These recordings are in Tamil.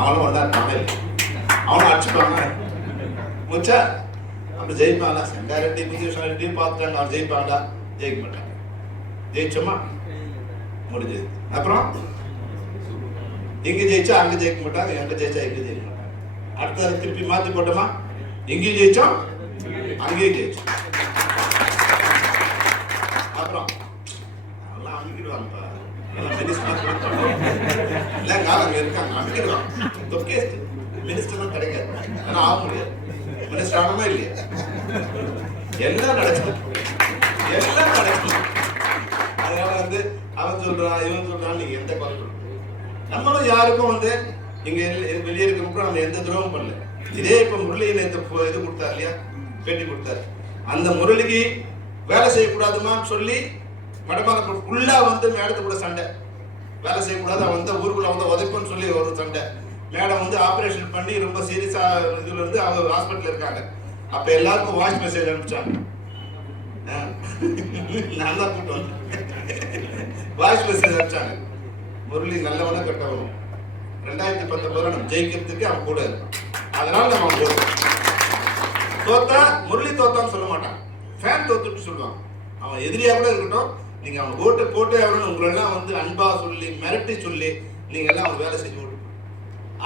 அவனும் வந்தா தமிழ் அவனும் அடிச்சுப்பாங்க முச்சா அப்படி ஜெயிப்பாங்களா? செங்காரெட்டி புதிய ரெட்டி பார்த்துட்டாங்க, அவன் ஜெயிப்பாங்களா? ஜெயிக்க மாட்டாங்க. ஜெயிச்சோமா முடிஞ்சது. அப்புறம் இங்க ஜெயிச்சா அங்க ஜெயிக்க மாட்டாங்க, எங்க ஜெயிச்சா இங்க ஜெயிக்க மாட்டாங்க. அடுத்த திருப்பி மாத்தி போட்டோமா, இங்கேயும் ஜெயிச்சோம் அங்கேயும் ஜெயிச்சோம். அப்புறம் அதெல்லாம் அமைக்கிடுவாங்கப்பா, இல்லைங்க அங்க இருக்காங்க அமைக்கிடுவாங்க. மினிஸ்டர் தான் கிடைக்காது, ஆனா ஆக முடியாது. மினிஸ்டர் ஆகணுமா இல்லையா? எல்லாம் நடக்கும், எல்லாம் நடக்கும். அதனால வந்து அவன் சொல்றான் இவன் சொல்றான், நீங்க எந்த குறை சொல்றீங்க? நம்மளும் யாருக்கும் இங்க வெளியே இருக்கிறப்ப நம்ம எந்த துரோகம் பண்ணல. இதே இப்ப முரளி இது கொடுத்தாரு இல்லையா, பேட்டி கொடுத்தாரு. அந்த முரளிக்கு வேலை செய்யக்கூடாதுமான்னு சொல்லி மடமான ஃபுல்லா மேடத்தை கூட சண்டை, வேலை செய்யக்கூடாது, அவன் ஊருக்குள்ள உதைப்புன்னு சொல்லி ஒரு சண்டை. மேடம் ஆபரேஷன் பண்ணி ரொம்ப சீரியஸா இதுல அவங்க ஹாஸ்பிட்டல் இருக்காங்க. அப்ப எல்லாருக்கும் வாய்ஸ் மெசேஜ் அனுப்பிச்சாங்க. நான் தான் கூட்டு வந்தேன். வாய்ஸ் மெசேஜ் அனுப்பிச்சாங்க, முரளி நல்லவன கெட்டவனும் 2019 நம்ம ஜெயிக்கிறதுக்கு அவன் கூட இருக்கான், அதனால நம்ம அவன் தோத்தா முரளி தோத்தான்னு சொல்ல மாட்டான், ஃபேன் தோத்துட்டு சொல்லுவான். அவன் எதிரியா கூட இருக்கட்டும், நீங்க அவன் ஓட்டு போட்டே ஆகணும். உங்களெல்லாம் அன்பா சொல்லி மிரட்டி சொல்லி நீங்க எல்லாம் அவன் வேலை செஞ்சு ஓட்டு.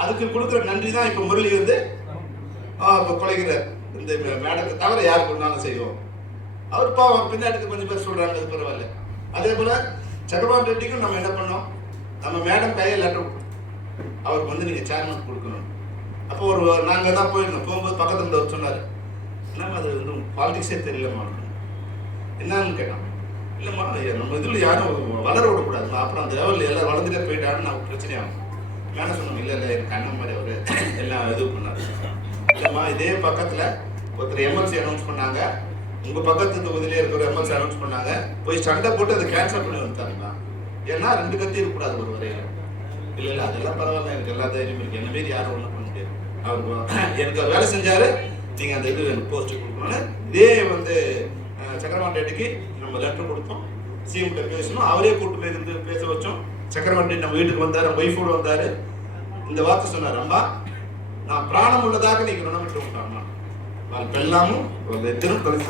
அதுக்கு கொடுக்குற நன்றி தான் இப்ப முரளி கொலைகிறார். இந்த மேடத்தை தவிர யாருக்கு ஒன்றாலும் செய்வோம். அவர் பாவம் பின்னாடி கொஞ்சம் பேர் சொல்றாங்க, அது பரவாயில்ல. அதே போல சக்கரபாணி ரெட்டிக்கும் நம்ம என்ன பண்ணோம், நம்ம மேடம் கையில் லெட்டர் கொடுத்தோம், அவருக்கு நீங்க சேர்மன் கொடுக்கணும். அப்போ நாங்க தான் போயிருந்தோம். போகும்போது பக்கத்துல இருந்தவர் சொன்னாரு, என்னம்மா அது பாலிடிக்ஸே தெரியலம்மா. என்னன்னு கேட்டோம். இல்லைம்மா நம்ம இதில் யாரும் வளர விடக்கூடாதுமா, அப்புறம் அந்த லெவலில் எல்லாம் வளர்ந்துட்டே போயிட்டான்னு நான் பிரச்சனையாகும். மேலே சொன்னோம், இல்லை இல்லை எனக்கு அண்ணன் மாதிரி அவர் எல்லாம் இது பண்ணாரு. இல்லைம்மா இதே பக்கத்தில் ஒருத்தர் எம்எல்சி அனௌன்ஸ் பண்ணாங்க, உங்கள் பக்கத்து தொகுதியிலே இருக்கிற எம்எல்சி அனௌன்ஸ் பண்ணாங்க, போய் சண்டை போட்டு அதை கேன்சல் பண்ணி வந்துட்டாங்களா? ஏன்னா 2 கத்தி இருக்கக்கூடாது ஒரு வரையில். இல்லை இல்லை அதெல்லாம் பரவாயில்ல, எனக்கு எல்லா தைரியம் இருக்குது, என்ன மாரி யாரும் ஒன்றும் பண்ண முடியாது. அவர் எனக்கு வேலை செஞ்சார், நீங்கள் அந்த இது எனக்கு போஸ்ட் கொடுக்கணும்னு இதே சக்கரபாணி ரெட்டிக்கு நம்ம லெட்டர் கொடுத்தோம். சிஎம் கிட்ட பேசணும், அவரே கூட்டு போய் பேச வச்சோம். சக்கரபாணி ரெட்டி நம்ம வீட்டுக்கு வந்தார், ஒய்ஃபோடு வந்தார். இந்த வார்த்தை சொன்னார், அம்மா நான் பிராணம் உள்ளதாக நீங்க రుణమిట్టు ఉంటాను, వాళ్ళ పెళ్ళాము వాళ్ళ ఇద్దరు కలిసి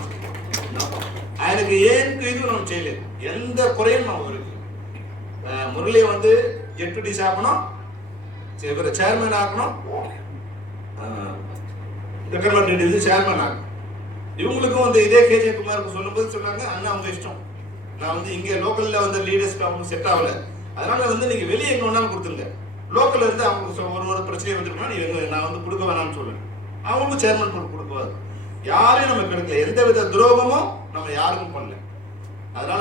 ఆయనకు ఏం ఇది మనం చేయలేదు, எந்த குறையும் நம்ம இருக்கு. முரளி எட்டு சாப்பிடணும், இவரை சேர்மேன் ஆக்கணும், சக்கரபாணி ரெட்டி சேர்மேன் ஆகணும். இவங்களுக்கும் இதே கேஜே குமாருக்கு சொல்லும்போது சொன்னாங்க, அண்ணா அவங்க இஷ்டம், நான் இங்கே லோக்கல்ல லீடர்ஸ்க்கு அவங்க செட் ஆகல, அதனால நீங்க வெளியே எங்க ஒன்றாலும் கொடுத்துருங்க, லோக்கல்ல இருந்து அவங்க ஒரு பிரச்சனை வந்துருக்கா நீங்க நான் கொடுக்க வேணாம்னு சொல்லுங்க. அவங்களுக்கும் சேர்மன் கொடுக்குவாரு. யாரையும் நம்ம கெடுக்கல, எந்த வித துரோகமும் நம்ம யாருக்கும் பண்ணல. அதனால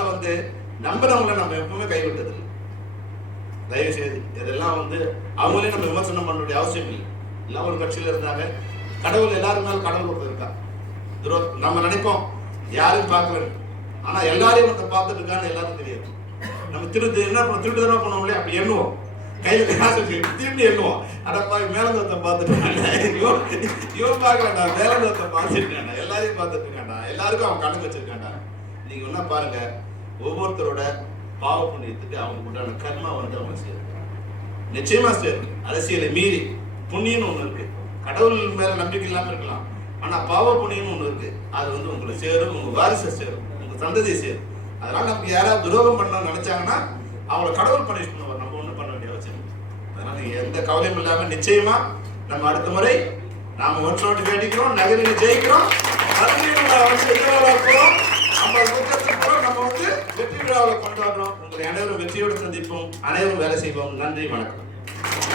நம்பினவங்களை நம்ம எப்பவுமே கைவிட்டது இல்லை. தயவு செய்து இதெல்லாம் அவங்களே நம்ம விமர்சனம் பண்ண வேண்டிய அவசியம் இல்லை. எல்லாம் ஒரு கட்சியில இருந்தாங்க. கடவுள் எல்லாருமே கடவுள் ஒருத்தர் இருக்கா. நம்ம நினைப்போம் யாரையும் பார்க்கல, ஆனா எல்லாரையும் பார்த்துட்டு இருக்கான்னு எல்லாரும் தெரியாது. நம்ம திருட்டு தானே பண்ணோம் இல்லையா, அப்படி எண்ணுவோம், கையில காசு திரும்பி எண்ணுவோம். அடப்பா மேலந்தோத்தை பார்த்துட்டு இவன் பார்க்கலாண்டா, மேலந்தோத்தை பார்த்துருக்காண்டா, எல்லாரையும் பார்த்துட்டு இருக்காண்டா, எல்லாருக்கும் அவன் கணக்கு வச்சிருக்காண்டா. நீங்க ஒன்னா பாருங்க, ஒவ்வொருத்தரோட பாவ புண்ணியத்துக்கு அவங்களுக்கு உண்டான கர்மா அவங்க சேரும், நிச்சயமா சேரும். அரசியலை மீறி புண்ணியம்னு ஒண்ணு இருக்கு. கடவுள் மேல நம்பிக்கை இல்லாம இருக்கலாம், ஆனா பாவ புண்ணியம்னு ஒண்ணு இருக்கு. அது உங்களை சேரும், உங்க வாரிசை சேரும், உங்க சந்ததியை சேரும். அதனால நமக்கு யாராவது துரோகம் பண்ணணும்னு நினைச்சாங்கன்னா அவங்களை கடவுள் பனிஷ் பண்ணுவார், நம்ம ஒண்ணும் பண்ண வேண்டிய அவசியம். அதனால நீங்க எந்த கவலையும் இல்லாம நிச்சயமா நம்ம அடுத்த முறை நாம ஒன்றோடு வேண்டிக்கிறோம், நகரில் ஜெயிக்கிறோம், நம்ம வெற்றி விழாவில் கொண்டாடுறோம். உங்களை அனைவரும் வெற்றியோடு சந்திப்போம், அனைவரும் வேலை செய்வோம். நன்றி, வணக்கம்.